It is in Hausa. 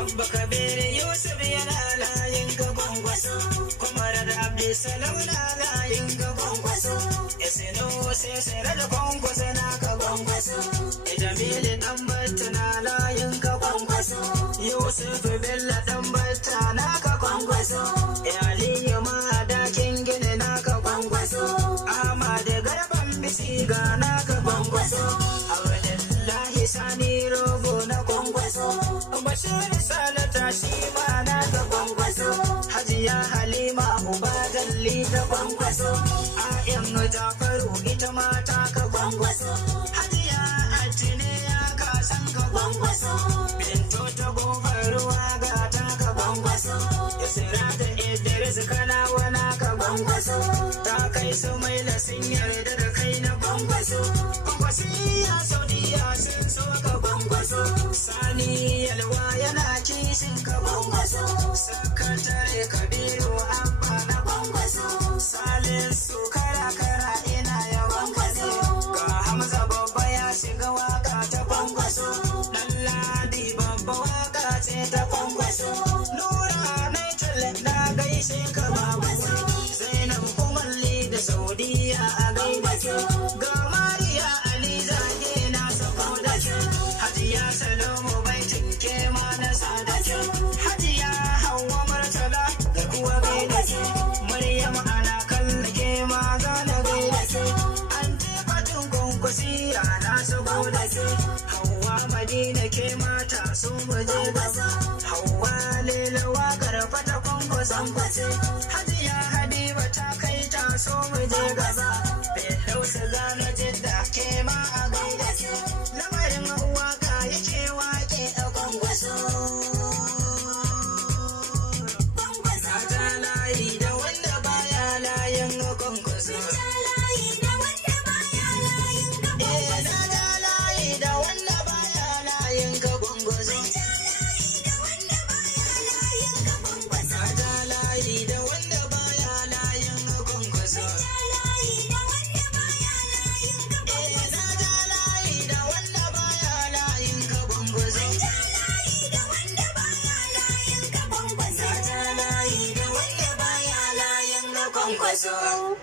Abba Kabir Yusuf yana layin ga gwangwaso, Umar da Abdulsalam na layin ga gwangwaso, Isino sai Sira da gwangwaso na ka gwangwaso, Jamilu dan Batta na layin ga gwangwaso, Yusuf Bello dan Batta na ka gwangwaso, Aliyu ma dakin gini na ka gwangwaso, Ahmad Garban Bisiga na ka gwangwaso, Abdullahi Sani Rogo na gwangwaso, Bashir Salata shi ma na ga gwangwaso, Hajiya Halima Ubadalli ta gwangwaso, Ayan Jafaru ita ma ta ka gwangwaso, Hajiya Atine ya kasan ka gwangwaso, Binto ta Gofar ruwa ga ta ka gwangwaso, Yasira da Idris kana wana ka gwangwaso, ta kai su Maila sun yarda da kai na gwangwaso, Gwangwasiya Saudiya sun so ka gwangwaso, Sani Yalwa yana kishin ka gwangwaso, Sakatare Kabiru Abba na gwangwaso, Salisu kara ina ya gwangwaso, ga Hamza babba ya shiga waka ta gwangwaso, Ɗanladi babba waka ce ta gwangwaso, Nura na talle na gaishe ka gwangwaso, Zainab Kumalli da Saudiya a gaida ke, ga Mariya Ali zage na sako da ke, Hajiya Salomu baitin ke ma na sada ke, Hajiya Hauwa Murtala da kuwa gaida ke, Maryam ana kalla ke ma za na gaida ke, an fatin kwankwasiya na sako da ke, Hauwa Madina ke mata su muje gaba, Hauwa Lela wakar fata kwankwasan kwace, Hajiya Habiba ta kai ta so muje gaba, Firdausa gano jidda ke ma a gaida ke, lamarin waka yake wake a gwangwaso. Na ja layi da wanda baya layin gwangwaso. Na ja layi da wanda baya layin gwangwaso. Na ja layi da wanda baya layin gwangwaso. Na ja layi da wanda baya layin gwangwaso. Kwankwaso.